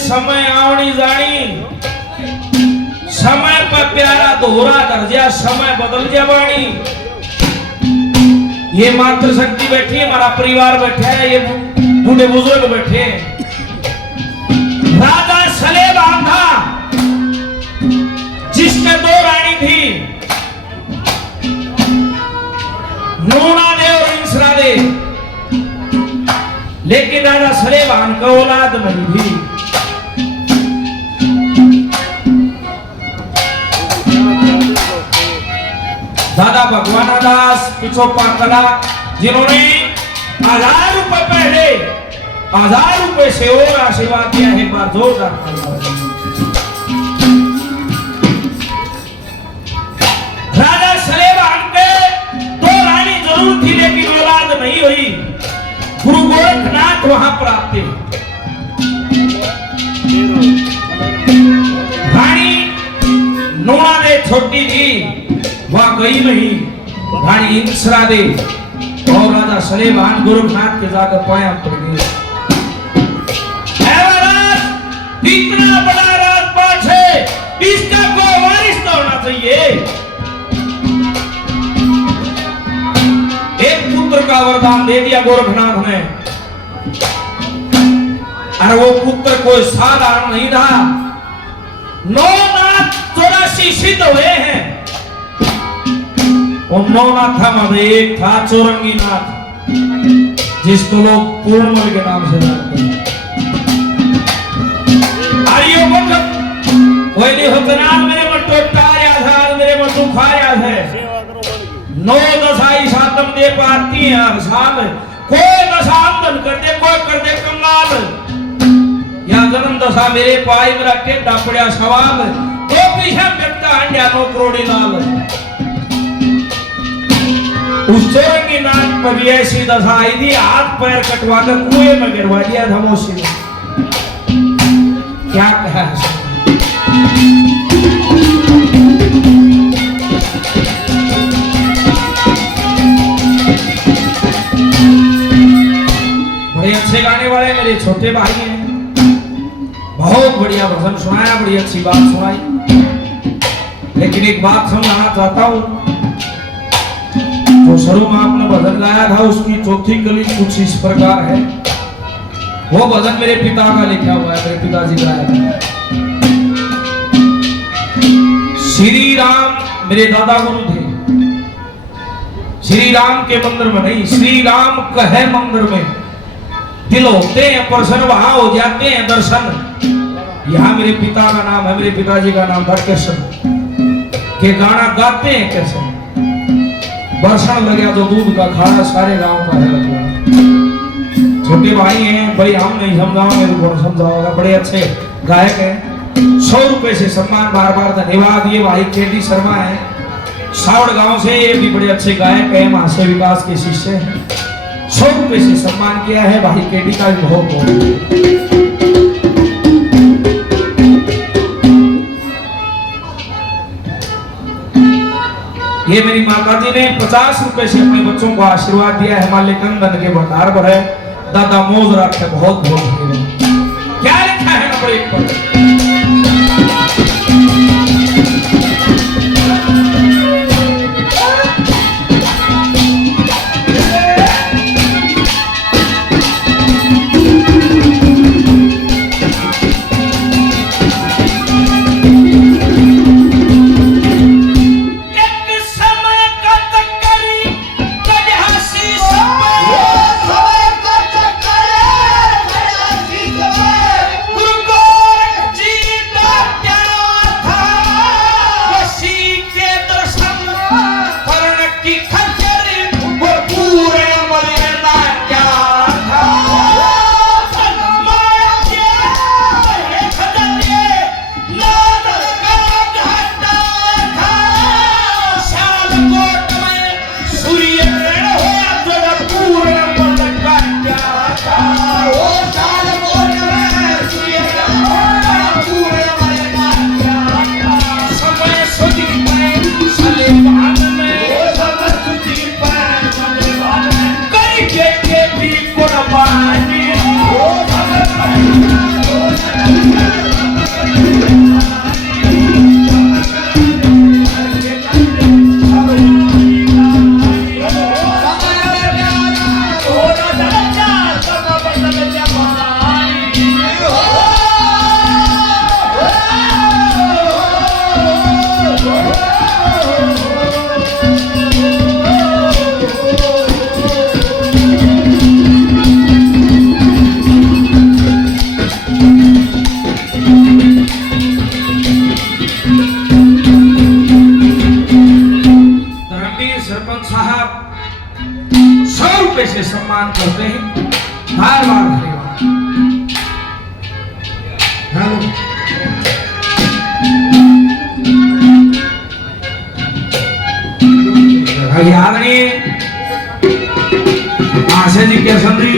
समय आवनी जानी समय पर प्यारा दोहरा दर्जा समय बदल जावानी। ये मातृशक्ति बैठी है, हमारा परिवार बैठा है, ये बूढ़े बुजुर्ग बैठे हैं। राजा सलेबान था जिसके दो रानी थी, नूना दे और इंसरा दे, लेकिन राजा सलेबान का औलाद नहीं थी। दादा भगवाना दास पिछोपा कला जिन्होंने 1000 रुपए पहले 1000 रुपए से और आशीर्वाद दिया है, एक बार जोरदार राजा सलेबान के दो रानी जरूर थी लेकिन औलाद नहीं हुई। गुरु गोरखनाथ वहां प्राप्त थे। रानी नूना ने छोटी थी, वह गई नहीं। रानी इंसरा दे और राजा सलेबान गोरखनाथ के जाकर पाया पड़ गए। इतना बड़ा राजपाट है, इसका कोई वारिस तो होना चाहिए। एक पुत्र का वरदान दे दिया गोरखनाथ ने, और वो पुत्र कोई साधारण नहीं था। 9 नाथ 84 सिद्ध हुए हैं। और 9 नाथा में एक था चौरंगी नाथ, जिसको लोग पूर्णमल के नाम से जानते हैं। आर्यों कोई नहीं होता, मेरे में टोटा याद है, मेरे में दुख याद है। 9 दशाई सातम दे पाती हैं हर साल, कोई दशा आमदन कर दे, कोई कर दे कमाल। या जन्म दशा मेरे पाई मेरा टेढ़ा पड़ा सवाल, तो पीछे व्यक्ता अंडा 9 करोड़ी लाल। उस चौरंगी नाथ पर भी ऐसी दशा आई थी, हाथ पैर कटवा कर कुएं में गिरवा दिया था मौसी ने। क्या कहा बड़े अच्छे गाने वाले मेरे छोटे भाई हैं, बहुत बढ़िया भजन सुनाया, बड़ी अच्छी बात सुनाई। लेकिन एक बात समझाना चाहता हूं, जो शुरू में आपने भजन गाया था उसकी चौथी कली कुछ इस प्रकार है। वो भजन मेरे पिता का लिखा हुआ है, मेरे पिताजी गाया था। श्री राम मेरे दादा गुरु थे। श्री राम के मंदिर में नहीं, श्री राम कहे मंदिर में दिल होते हैं प्रसन्न, वहां हो जाते हैं दर्शन। यहाँ मेरे पिता का नाम है, मेरे पिताजी का नाम था कृष्ण, के गाना गाते हैं कैसे। बरसन लगे तो दूध का खाना सारे गांव का है लगवा। छोटे भाई हैं, भाई हम नहीं समझाओगे तो कौन समझाओगा। बड़े अच्छे गायक हैं, 100 रुपए से सम्मान, बार बार धन्यवाद। ये भाई केडी शर्मा है, सावड़ गांव से, ये भी बड़े अच्छे गायक हैं, महाशय विकास के शिष्य हैं। 100 रुपए से सम्मान किया है भाई केडी का भी बहुत बहुत। ये मेरी माता जी ने 50 रुपए से अपने बच्चों को आशीर्वाद दिया है। हिमालय कंदन के भंडार भरे, दादा मोज रखे बहुत बहुत। क्या लिखा है नंबर 1 पर? करते हैं बार बार धन्यवाद। आदरणीय आशा जी के संधि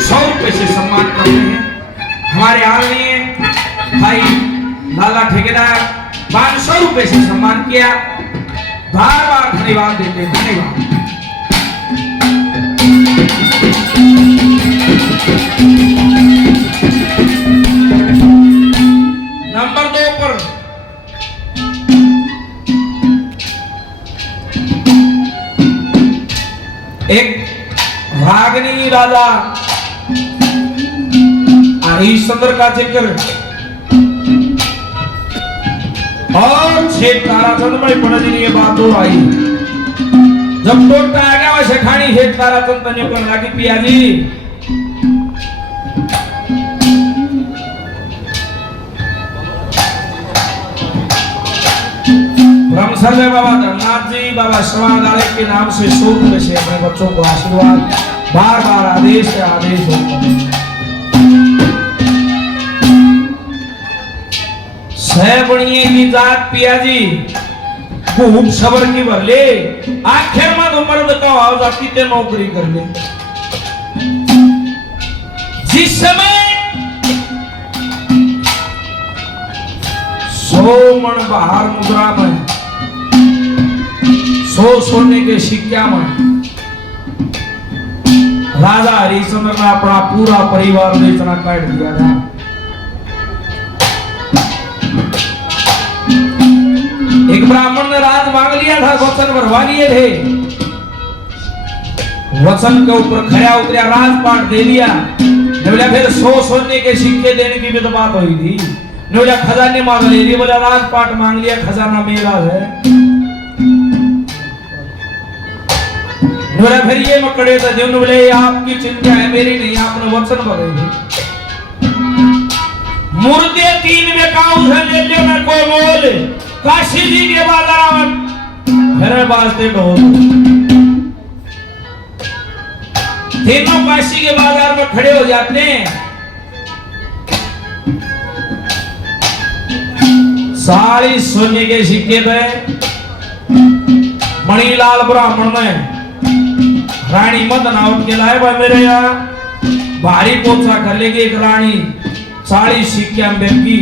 100 रुपए से सम्मान करते हैं। हमारे आदरणीय भाई लाला ठेकेदार 500 रुपए से सम्मान किया। बार बार धन्यवाद देते हैं। धन्यवाद। नंबर 2 पर एक रागनी राजा हरिश्चंद्र का जिक्र और शेख ताराचंद में पंडित जी ये बात हो आई। जब टोटा आ गया वैसे खानी शेख ताराचंद तने को लगी पिया जी ब्रह्मसर्वे बाबा धर्मनाथ जी बाबा श्रवणादाय के नाम से 100 रुपए से अपने बच्चों को आशीर्वाद बार बार आदेश से आदेश होता है। सहबणिये की जात पिया जी खूब सबर की भरले आखिर में तो मर्द का आवाज आती ते नौकरी कर ले। जिस समय 100 मन बाहर मुद्रा में 100 सोने के सिक्का में राजा हरिश्चंद्र ने अपना पूरा परिवार बेचना काट दिया था। एक ब्राह्मण ने राज मांग लिया था, वचन भरवा लिए थे। वचन के ऊपर खड़ा उतरा, राजपाट दे दिया। बोला फिर 100 सोने के सिक्के देने की भी तो बात हुई थी। बोला खजाने मांग ले, बोला राजपाट मांग लिया, खजाना मेरा है। बोला फिर ये मकड़े तो दिन बोले आपकी चिंता है मेरी नहीं, आपने वचन भरे थे। मुर्दे 3 बेकाऊ से ले लियो मैं को बोल काशी जी के बाजार मेरे वास्ते ढोल। तीनों काशी के बाजार में खड़े हो जाते हैं। सारी सोने के सिक्के पे मणिलाल ब्राह्मण ने रानी मदनावत के लाए भाई मेरे यहाँ भारी पोछा कर लेगी। एक रानी 40 सिक्कियां बेगी,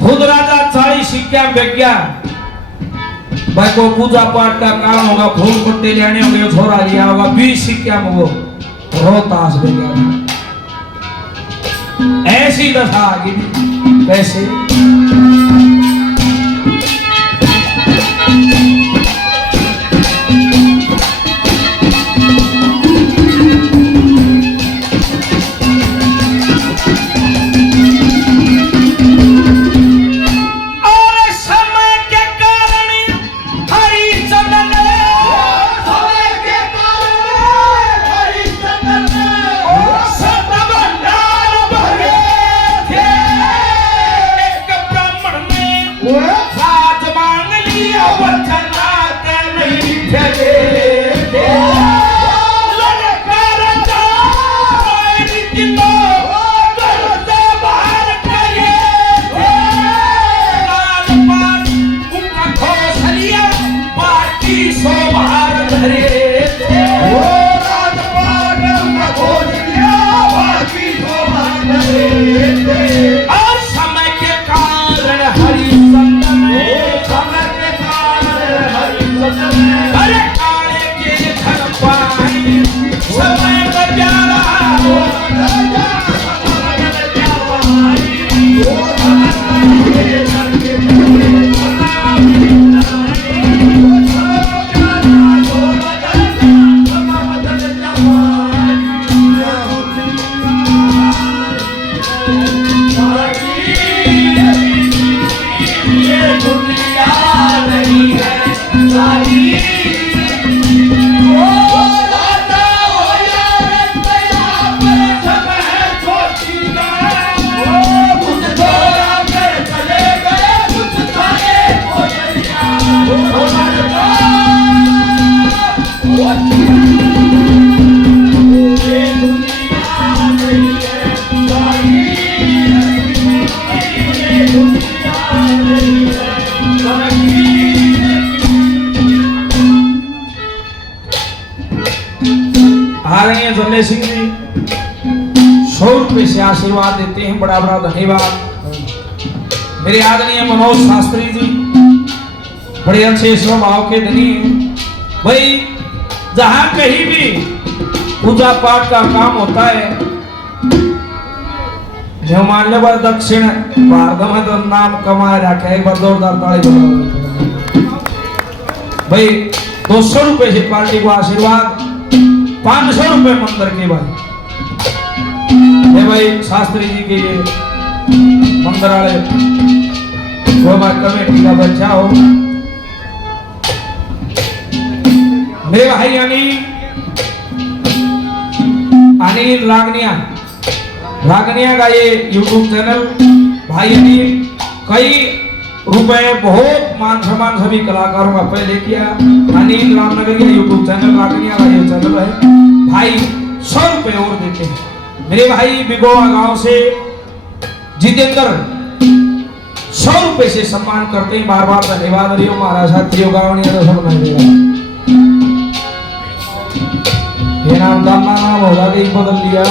खुद राजा 40 सिक्कियां बेग गया। भाई को पूजा पाठ का काम होगा, फूल पत्ते लेने होंगे, छोरा लिया होगा, 20 सिक्कियां में वो रोहतास बेग गया। ऐसी दशा आ गई। कैसे? जय सिंह जी 100 रुपए से आशीर्वाद देते हैं, बड़ा बड़ा धन्यवाद। मेरे आदरणीय मनोज शास्त्री जी बड़े अच्छे स्वभाव के धनी हैं भाई। जहां कहीं भी पूजा पाठ का काम होता है, जो मान लो दक्षिण भारत में तो नाम कमा रखा है, एक बार जोरदार ताली बजाओ भाई। 200 रुपए से पार्टी को आशीर्वाद, 500 रुपए मंदिर के भाई ये भाई शास्त्री जी के ये मंदिर वाले वो कमेटी का बच्चा हो। मेरे भाई अनिल लागनिया का ये यूट्यूब चैनल भाई अनिल कई रुपए बहुत मान सम्मान सभी कलाकारों का पहले किया। अनिल रामनगर ये यूट्यूब चैनल लागनिया का ये चैनल है भाई, 100 रुपए और देते हैं। मेरे भाई बिगोआ गांव से जितेंद्र 100 रुपए से सम्मान करते हैं, बार बार धन्यवाद। हरिओम महाराज साथियों गाँव नहीं तो सब नहीं देगा ये नाम दाना नाम होगा कि बदल लिया।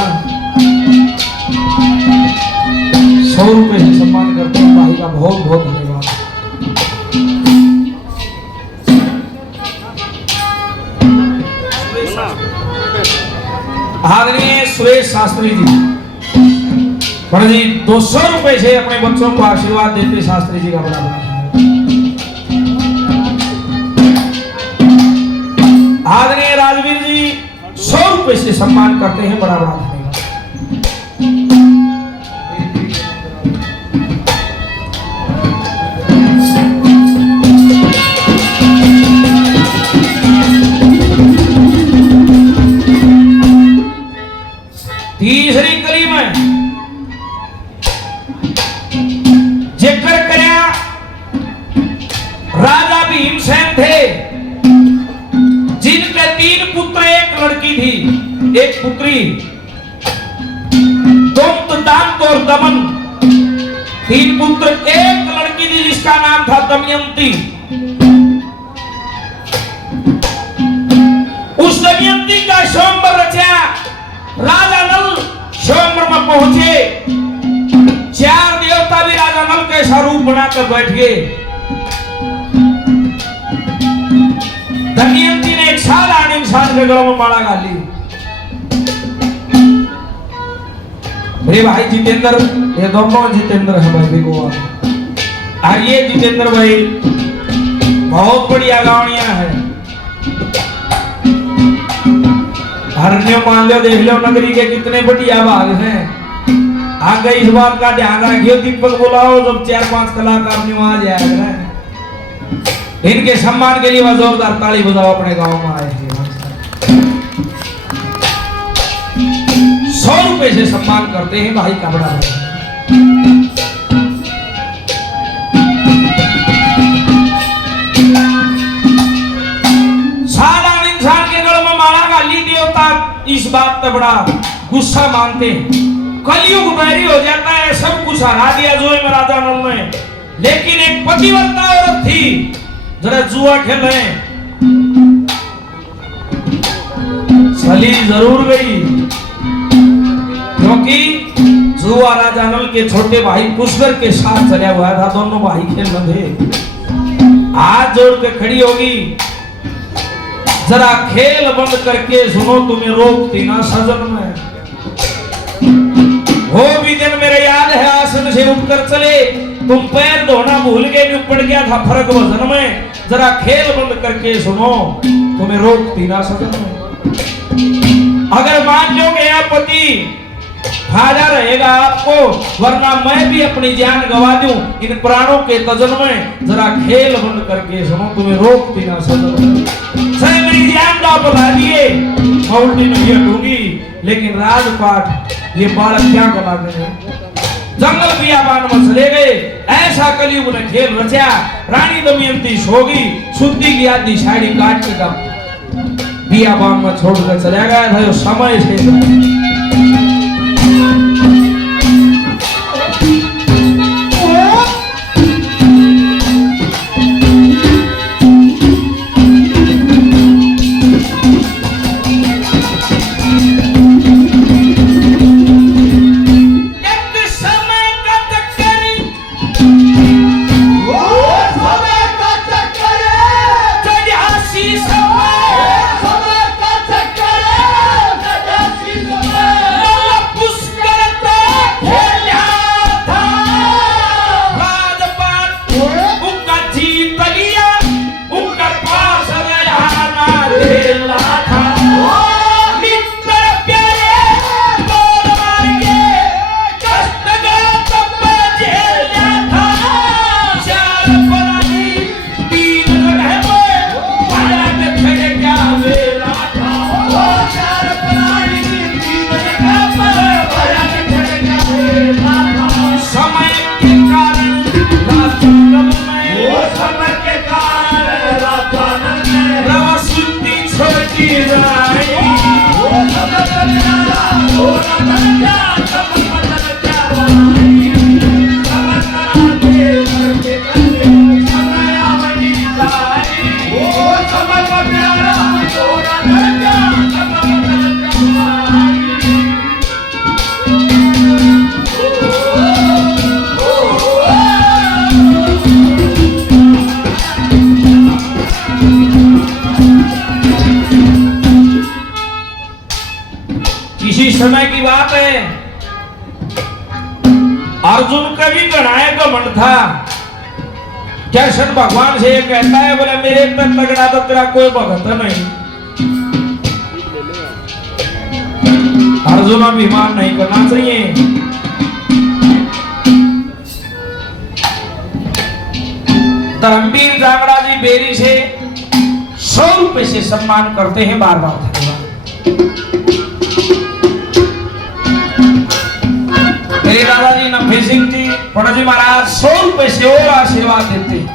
100 रुपए से सम्मान करते हैं भाई का बहुत बहुत धन्यवाद। आदरणीय सुरेश शास्त्री जी बड़ा जी 200 रुपए से अपने बच्चों को आशीर्वाद देते शास्त्री जी का बड़ा बड़ा। आदरणीय राजवीर जी 100 रुपए से सम्मान करते हैं, बड़ा बड़ा धन्यवाद। तीसरी कली में जिक्र करया राजा भीमसेन थे जिनके 3 पुत्र एक लड़की थी, एक पुत्री दुम्त दांत और दमन। 3 पुत्र एक लड़की थी जिसका नाम था दमयंती। उस दमयंती का स्वयंवर रचा। राजा नल स्वयंवर में पहुंचे, 4 देवता भी राजा नल के स्वरूप बनाकर बैठ गए। दमयंती ने एक साधारण इंसान के गलों में माला डाल ली। मेरे भाई जितेंद्र, ये दोनों जितेंद्र है भाई गोवा। और ये जितेंद्र भाई बहुत बढ़िया गावनिया है। हरने मान लो देख लो नगरी के कितने बढ़िया भाग हैं। आगे इस बात का ध्यान रखियो, दीपक बुलाओ जब 4-5 कलाकार नहीं आ जाएगा। इनके सम्मान के लिए वह जोरदार ताली बजाओ। अपने गांव में आए थे 100 रुपए से सम्मान करते हैं भाई का बड़ा। साधारण इंसान के गल में माला का ली देवता इस बात पे बड़ा गुस्सा मानते हैं। कलयुग बैरी हो जाता है, सब कुछ हरा दिया जो है राजा नल ने। लेकिन एक पतिव्रता औरत थी, जरा जुआ खेले चली जरूर गई, क्योंकि जुआ राजा नल के छोटे भाई पुष्कर के साथ चला हुआ था। दोनों भाई खेल रहे थे। हाथ जोड़ के खड़ी होगी, जरा खेल बंद करके सुनो, तुम्हें रोकती ना सजन में। वो भी दिन मेरे याद है, आसन से उठकर चले, तुम पैर धोना भूल गए, भी पड़ गया था फर्क वजन में। जरा खेल बंद करके सुनो, तुम्हें रोकती ना सजन में। अगर मान लो गया पति फायदा रहेगा आपको, वरना मैं भी अपनी जान गवा दूं इन प्राणों के तजन में। जरा खेल बंद करके सुनो, तुम्हें रोकती ना सजन। सही मेरी जान का बुला दिए, मैं उल्टी नहीं हटूंगी। लेकिन राजपाट ये बालक क्या कला करे, जंगल बियाबान में चले गए। ऐसा कलयुग ने खेल रचा। रानी दमयंती सोगी, शुद्धि की आदि साड़ी काट के बियाबान में छोड़कर चला गया था। समय से समय की बात है, अर्जुन का भी गणाए घमंड था। कृष्ण भगवान से ये कहता है, बोले मेरे तक तगड़ा तो तेरा कोई भगत नहीं। अर्जुन अभिमान नहीं करना चाहिए। धर्मवीर जांगड़ा जी बेरी से 100 रुपए से सम्मान करते हैं। बार बार धन्यवाद। मेरे दादाजी नफे सिंह जी पड़ोजी महाराज 100 रुपए से और आशीर्वाद देते हैं।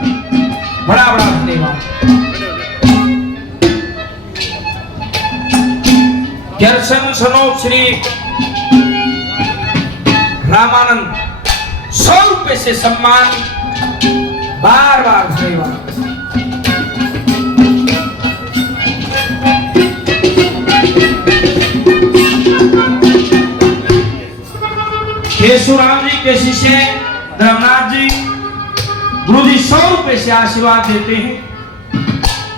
बड़ा बड़ा धन्यवाद। दर्शन सुनो श्री रामानंद 100 रुपए से सम्मान। बार बार धन्यवाद। केशुराम जी के शिष्य धर्मनाथ जी गुरु जी 100 रुपए से आशीर्वाद देते हैं।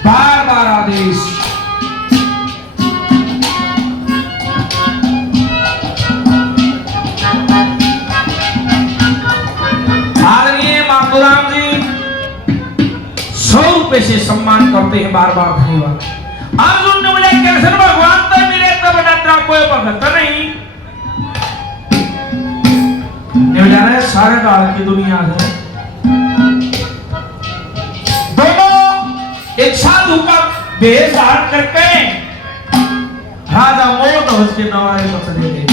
बार बार आदेश। आदरणीय माधुराम जी 100 रुपए से सम्मान करते हैं। बार बार धन्यवाद। अर्जुन ने बोला कृष्ण भगवान तो मेरे तो बड़ा कोई भगत नहीं। सारे काल की दुनिया है, दोनों एक साधु का भेष धारण करके राजा मोहध्वज के नवारे पर चले गए।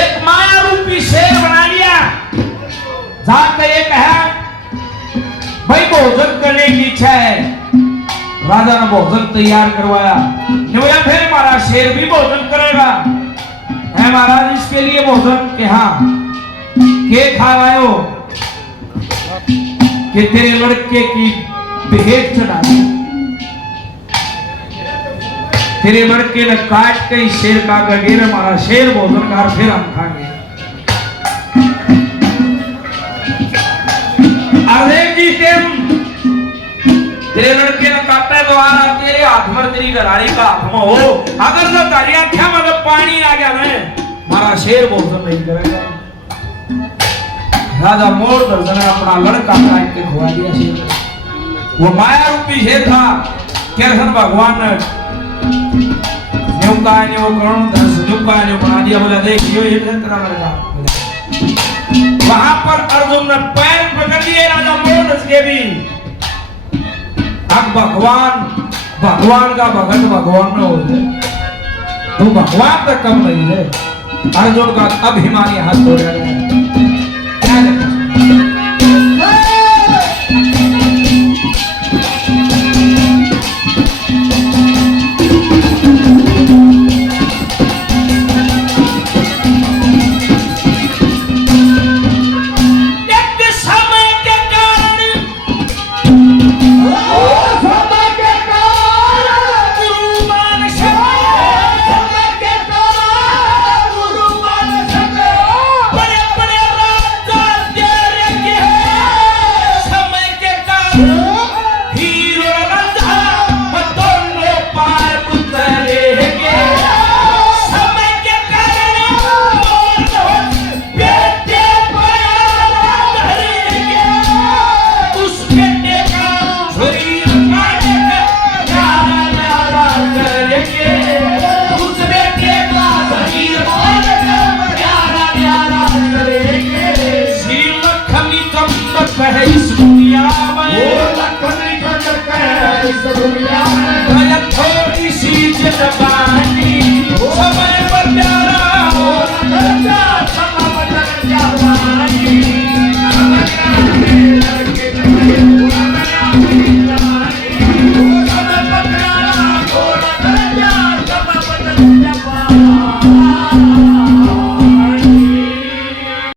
एक माया रूपी शेर बना लिया। जाकर ये कहा भाई भोजन करने की इच्छा है। राजा ने भोजन तैयार करवाया। बोला फिर हमारा शेर भी भोजन करेगा। है महाराज इसके लिए भोजन के हाँ के खावायो कि तेरे लड़के की भेंट चढ़ा दी। तेरे लड़के ने काट के शेर का गगेर हमारा शेर भोजन का फिर हम खाएंगे। अर्जुन जी तेरे लड़के ने काटा है तो आ रहा तेरे हाथ में तेरी गराड़ी का हाथ में हो। अगर तो तारी आंखें में पानी आ गया मैं हमारा शेर भोजन नहीं करेगा। राजा मोहध्वज ने अपना लड़का काट के खुआ दिया शेर। वो माया रूपी शेर था। कृष्ण भगवान ने वो करुण दस ने बना दिया। बोला देखियो ये तेरा लड़का। वहां पर अर्जुन ने पैर पकड़ लिए राजा मोहध्वज के भी। अब भगवान का भगत भगवान में हो जाए तो भगवान तक कम नहीं है। अर्जुन का अभिमान हाथ तोड़ गया।